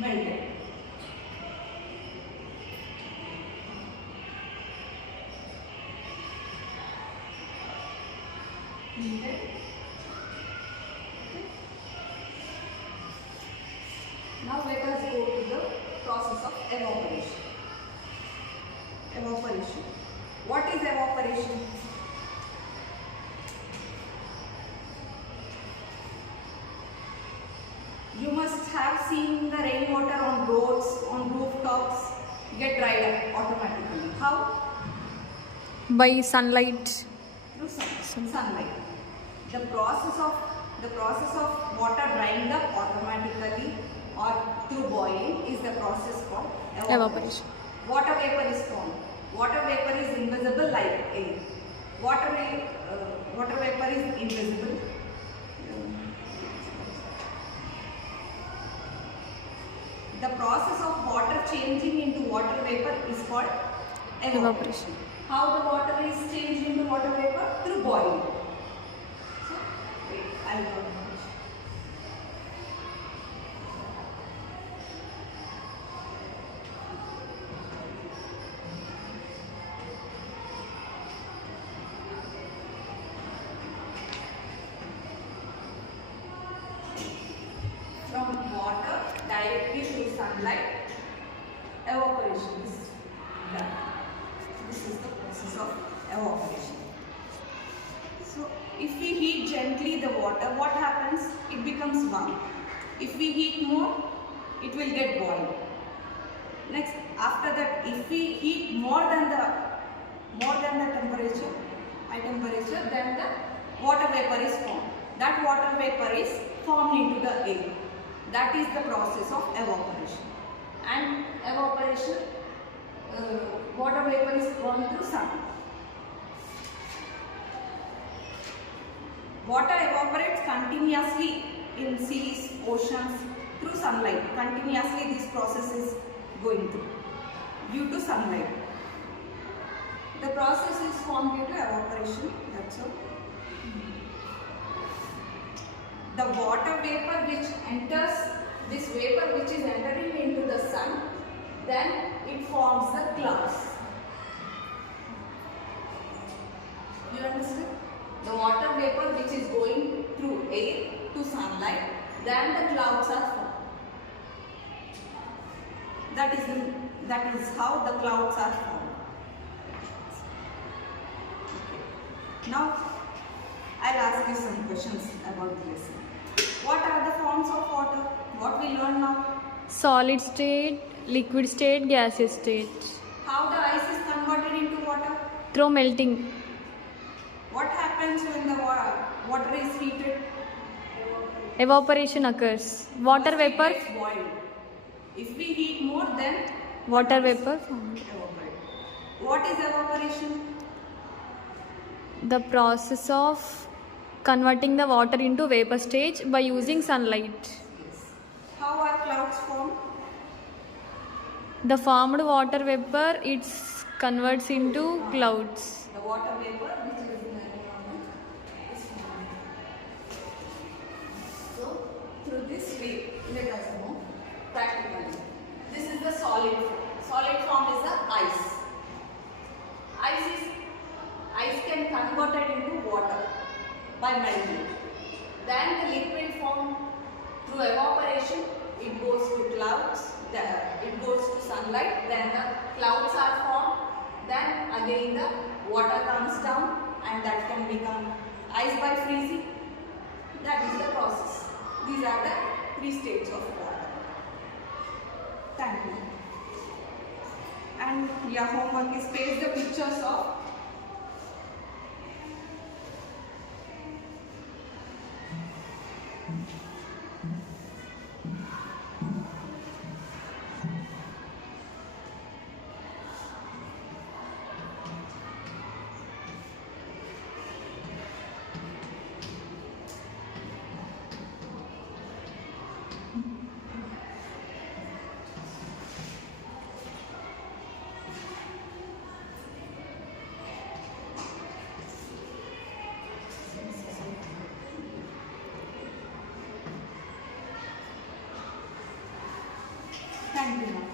melted. Melted. Now let us go to the process of evaporation. Evaporation. What is evaporation? You must have seen the rainwater on roads, on rooftops get dried up automatically. How? By sunlight. Through sunlight. The process of water drying up automatically or through boiling is the process called evaporation. Water vapor is formed. Water vapor is invisible like air. Water vapor is invisible. The process of water changing into water vapor is called evaporation. How the water is changed into water vapor? Through boiling. So, wait, I'll go. From water directly to sunlight, evaporation is done. This is the process of evaporation. So, if we heat gently the water, what happens? It becomes warm. If we heat more, it will get boiled. Next, after that, if we heat more than the temperature, high temperature, then the water vapor is formed. That water vapor is formed into the air. That is the process of evaporation. And evaporation, water vapor is formed through sun. Water evaporates continuously in seas, oceans, through sunlight. Continuously this process is going through due to sunlight. The process is formed due to evaporation, that's all. The water vapor which enters, this vapor which is entering into the sun, then it forms the clouds. You understand? The water vapor which is going through air to sunlight, then the clouds are formed. That is how the clouds are formed. Okay. Now, I'll ask you some questions about this. What are the forms of water? What we learn now? Solid state, liquid state, gaseous state. How the ice is converted into water? Through melting. What happens when the water is heated? Evaporation occurs. Water First it vapor. gets boiled. If we heat more, then Water vapor formed. evaporate. What is evaporation? The process of converting the water into vapor stage by using sunlight. Yes. How are clouds formed? The formed water vapor it converts into clouds. The water vapor which is in the environment is formed. So, through this way, let us know practically. This is the solid form. Solid form is the ice. Ice can convert it into water by melting. Then the liquid form, through evaporation, it goes to clouds, it goes to sunlight, then the clouds are formed, then again the water comes down and that can become ice by freezing. That is the process. These are the 3 states of water. Thank you. And your homework is paste the pictures of Thank you.